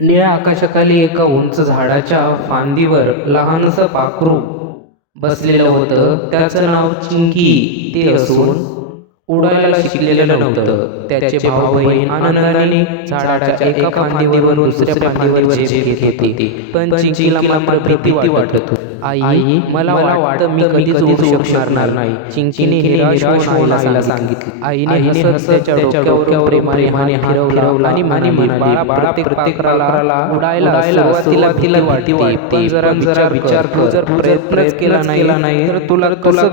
निळ्या आकाशाखाली एका उंच झाडाच्या फांदीवर लहानसं पाखरू बसलेलं होतं. त्याचं नाव चिंकी ते असून उडायला शिकलेलं नव्हतं. त्याचे भाऊ बहीण आनंदाने झाडाच्या एका फांदीवरून दुसऱ्या फांदीवर झेप घेत होते. पण चिंकीला मात्र भीती वाटत होती. आई, मला वाटतं मी कधीच उडू शकणार नाही, चिंकीने निराश होऊन आईला सांगितलं. आईने हसत त्याच्या डोक्यावर प्रेमाने हात फिरवला आणि म्हणाली, बाळा, प्रत्येक पाखराला उडायला सुरुवातीला भीती वाटते, पण जरा विचार कर, जर प्रयत्नच केला नाही तर तुला कसं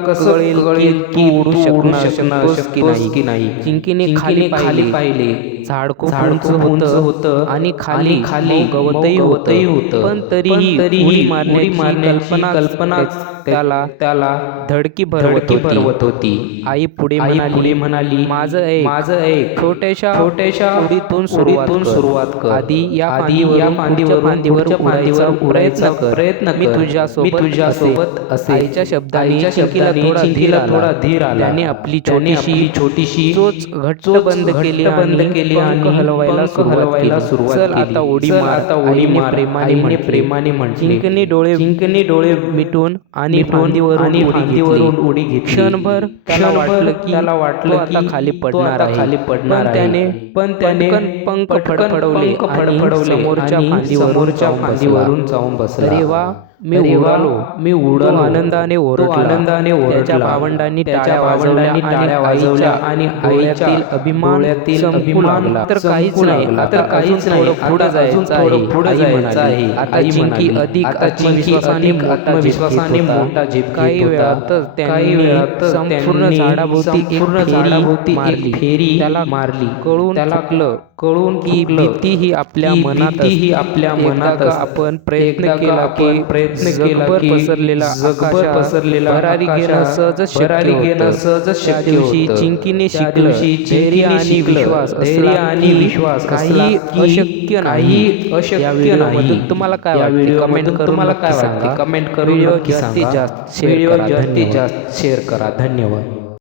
कळेल की उडू शकणार की नाही. चिंकीने खाली पाहिले. झाड खूप उंच होतं आणि खाली गवतही होतं, पण तरीही उडी मारण्याची कल्पना त्याला धडकी भरवत होती. आई पुढे म्हणाली, माझं एक छोट्याशा उडीतून सुरुवात कर. आधी या फांदीवर उडायचा प्रयत्न कर. मी तुझ्यासोबत असेल. आईच्या शब्दांनी थोडा धीर आला. त्याने आपली छोटीशी चोच घट्ट बंद केली आणि हलवायला सुरुवात केली. आता उडी मार, आईने प्रेमाने म्हटले. चिंकीने डोळे मिटून आणि फांदीवरून उडी घेतली. क्षणभर त्याला वाटलं की आता खाली पडणार आहे. पण त्याने पंख फडफडवले आणि समोरच्या फांदीवरून जाऊन बसला. अरे वा, मी उडालो. आनंदाने ओरडला. त्याच्या भावंडांनी टाळ्या वाजवल्या आणि आईच्या अभिमानातील अभिमान तर काहीच नाही. पुढे जायचं आहे. आता चिंकी अधिक आत्मविश्वासाने मोठा झेप. काही वेळातच त्यांनी संपूर्ण झाडाभोवती एक फेरी त्याला मारली. कळून की भीती ही आपल्या मनात आपण प्रयत्न केला की पसरलेला भरारी घेणं सहज शक्य होतं. चिंकीने शिकलं धैर्य आणि विश्वास काही अशक्य नाही. तुम्हाला काय वाटतं? कमेंट करून व्हिडिओ जास्तीत जास्त शेअर करा. धन्यवाद.